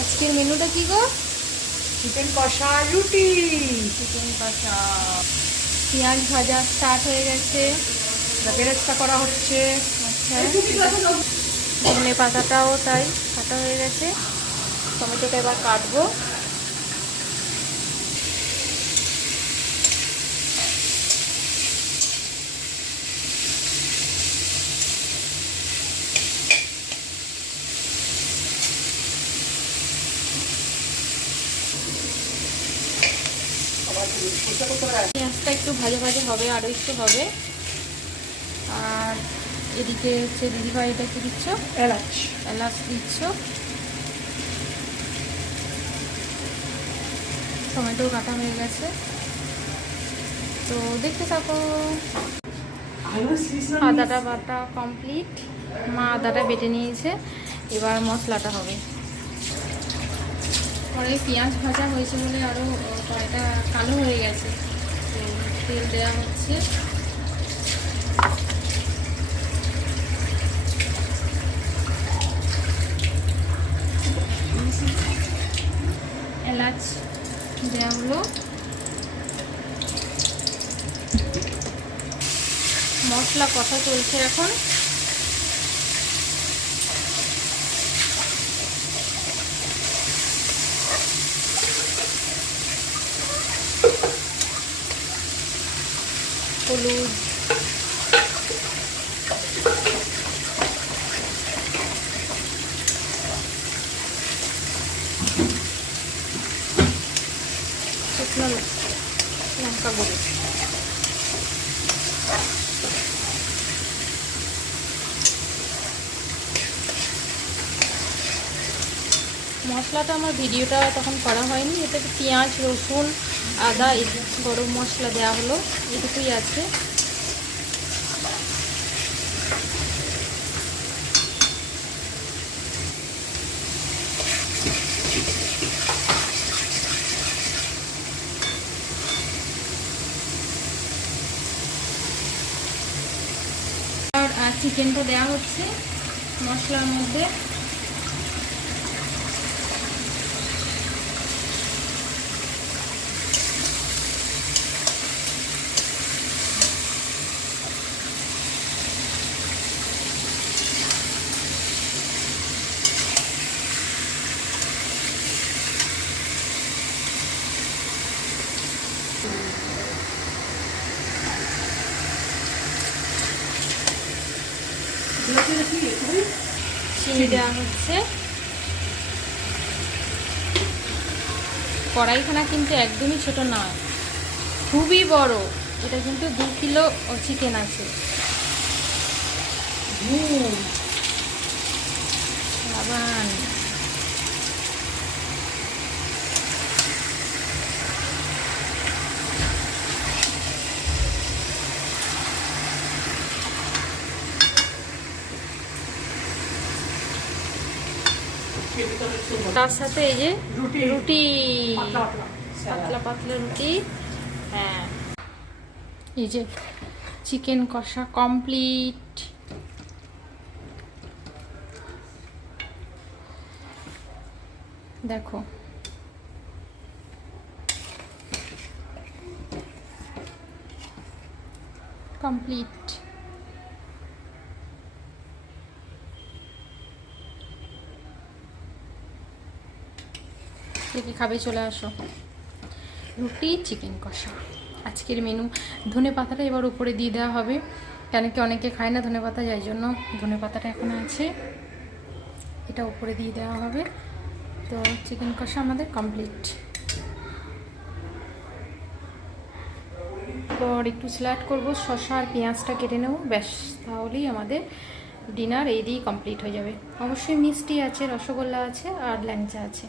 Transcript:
আজকের মেনুটা কি গো? চিকেন কষা রুটি। চিকেন কষা, পেঁয়াজ ভাজা স্টার্ট হয়ে গেছে, বেরেস্তা করা হচ্ছে। আচ্ছা, ধনে পাতাটাও তাই কাটা হয়ে গেছে। টমেটোটা এবার কাটবো। পেঁয়াজটা একটু ভাজা ভাজা হবে, আরও একটু হবে। আর এদিকে হচ্ছে দিদিভাই এটা কি দিচ্ছ? এলাচ। এলাচ দিচ্ছ। টমেটো কাটা হয়ে গেছে, তো দেখতে থাকো। আদাটা বাটা কমপ্লিট, মা আদাটা বেটে নিয়েছে, এবার মশলাটা হবে। পরে পেঁয়াজ ভাজা হয়েছে বলে আরও কড়াইটা কালো হয়ে গেছে, তো তেল দেওয়া হচ্ছে। এলাচ দেওয়া হলো, মশলা কষা চলছে এখন। হলুদ, শুকনো লঙ্কা গুঁড়ো, মশলাটা আমার ভিডিওটা তখন করা হয়নি, এটাতে পেঁয়াজ রসুন আদা গরম মশলা দেওয়া হলো, এটুকুই আছে। আর চিকেনটা দেওয়া হচ্ছে মশলার মধ্যে। চিনি দেওয়া হচ্ছে। কড়াইখানা কিন্তু একদমই ছোট নয়, খুবই বড়। এটা কিন্তু 2 কিলো চিকেন আছে। লাবান তার সাথে এই যে রুটি, পাতলা পাতলা রুটি। হ্যাঁ, এই যে চিকেন কষা কমপ্লিট। দেখো কমপ্লিট। কি খাবে চলে আসো। রুটি চিকেন কষা আজকের মেনু। ধনে পাতাটা এবার উপরে দিয়ে দেওয়া হবে, কেন কি অনেকে খায় না ধনে পাতা, যাই জন্য ধনে পাতাটা এখন আছে, এটা উপরে দিয়ে দেওয়া হবে। তো চিকেন কষা আমাদের কমপ্লিট। এবার একটু স্যালাড করবো, শসা আর পেঁয়াজটা কেটে নেব, ব্যাস তাহলেই আমাদের ডিনার এই দিয়েই কমপ্লিট হয়ে যাবে। অবশ্যই মিষ্টি আছে, রসগোল্লা আছে আর ল্যাংচা আছে।